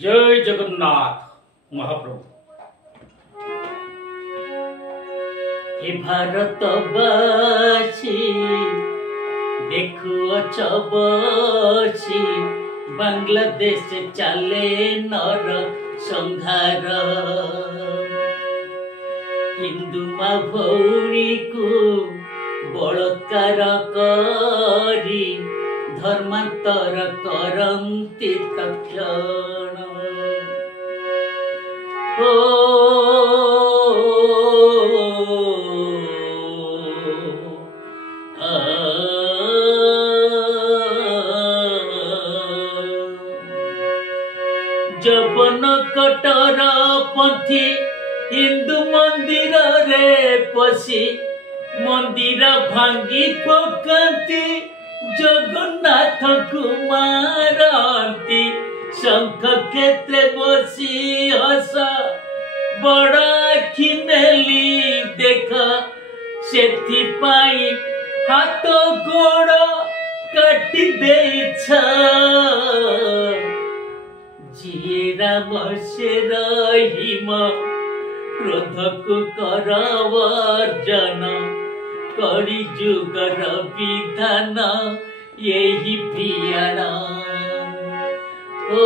जय जगन्नाथ महाप्रभु। हे भारतवासी देखुअछ बसी बांग्लादेश चले नर संहार हिंदू माँ भौरी को बलात्कार करी धर्मांतर करन्ति तत्क्षण जबन कटर पंथी हिंदू मंदिर रे पशी मंदिर भांगी पकाती जगन्नाथ कुमारती शंख केते बसी हस बड़ आखि मेली देख सेथि पाई हाथ गोड़ काटी देछ जिए राम से रहीम क्रोध को कर वर्जन करी जुगर विधान यही पियाण ओ